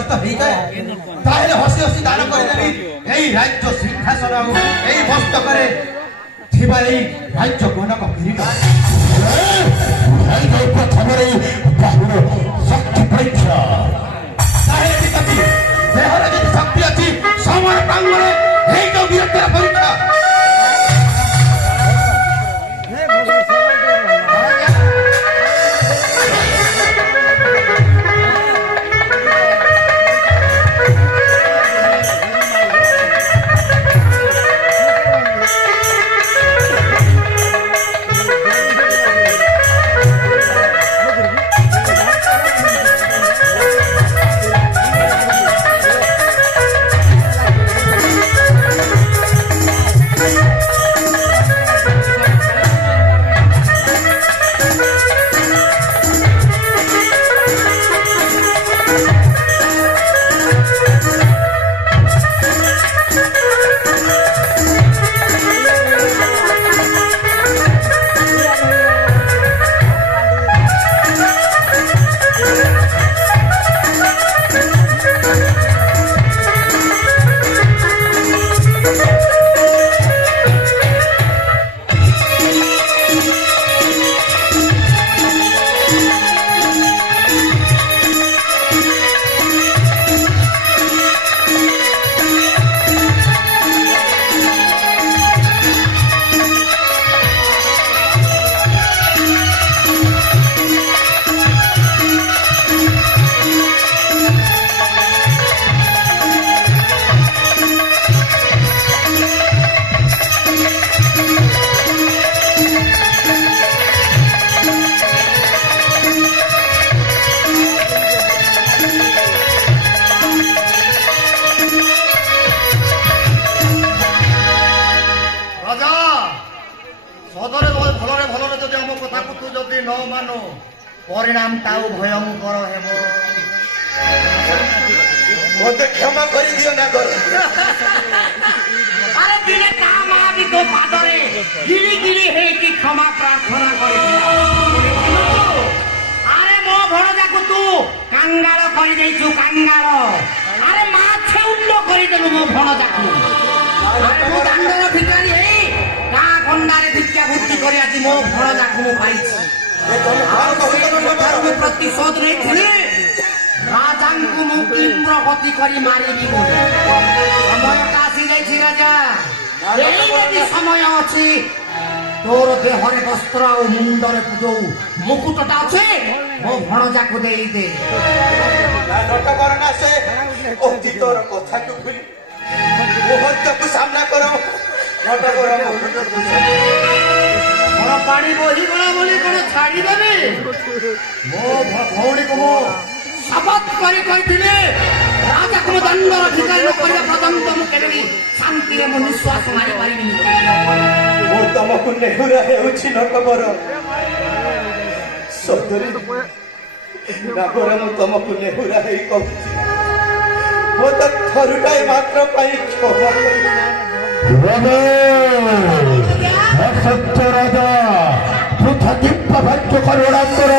କଷ୍ଟ ହେଇଯାଏ ତାହେଲେ ହସି ହସି ଦାନ କରିଦେବି ଏଇ ରାଜ୍ୟ ସିଂହାସନ ଆଉ ଏଇ ମସ୍ତକରେ ଥିବା ଏଇ ରାଜ୍ୟ ଗଣକ କିରୀଟ। ପ୍ରଥମରେ ବାହୁର ଶକ୍ତି ପରୀକ୍ଷା ତାହେଲେ ଠିକ ଅଛି ଦେହରେ ଯଦି ଶକ୍ତି ଅଛି ସମର ପ୍ରାଙ୍ଗଣରେ ଏଇ ଯୋଉ ବୀରତ୍ୱର ପରୀକ୍ଷା। परिणाम ताऊ भयंकर हेब मत क्षमा कर दियो ना कर अरे दिले काम आदि तो पादरे गिली गिली हे कि क्षमा प्रार्थना कर अरे मो भणजा को तू कांगाल कर देछु कांगाल अरे माछे उल्लो कर देलु मो भणजा को अरे मो दांडर भिखारी हे का गंडारे भिक्षा भुक्ति कर आजि मो भणजा को मो पाइछि प्रतिशोध नहीं राजा को तीव्र गति कर मारि समय आसी राजा समय अच्छी तोर देहरे वस्त्र और मुंडरे जो मुकुटटा अच्छे मो भणजा को दे दे तोर कथा को भूली को सामना करो पानी बोही गला बोली कौन छाड़ी देबे मो भौणी को मो शपथ करी कहथिले राजा को दंडर भिखारी न करिया पर्यंत मु केबे शांति रे मो निश्वास मारी पारिबि मो तमकु नेहुरा हेउछि नटबर सदरी नागरा मु तमकु नेहुरा हेइ कहछि मो त थरुटाई मात्र पाई क्षमा सत्य राजा पृथा दिव्य भाग्य करुणाकर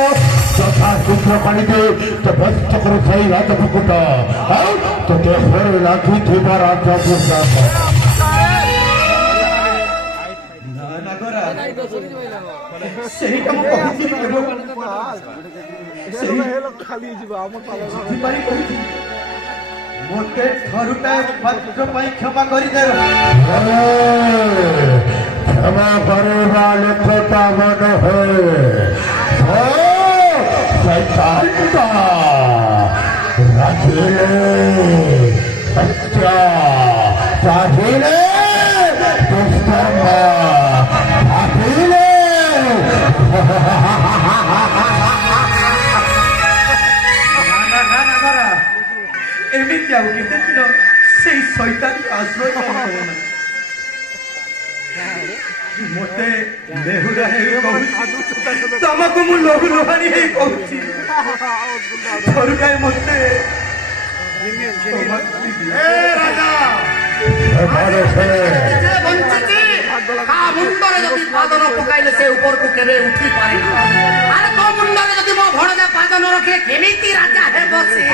तथा शीघ्र काढ़िदे तो व्यस्त कर सही राजमुकुट तो देहरे लगी राजपोषाक मोटे थरुटा मात्र पाई क्षमा करिदे क्षमा करेगा लेखता मन है शैतानता राजीले सत्या चाहिए दुष्कर्मा भागीले एमिति आउ केते दिन सेई शैतान आश्रय मोटे बेहुरा हे कहूची तमको मु लोहु लोहानी हे कहूची थरुकाय मोटे ए राजा हमारे से जे बंचिची का मुंडरे जदी पादन पकाइले से ऊपर को केबे उठी पारे अरे तो मुंडरे जदी मो भणजा पादन रखे केमिति राजा हे बसे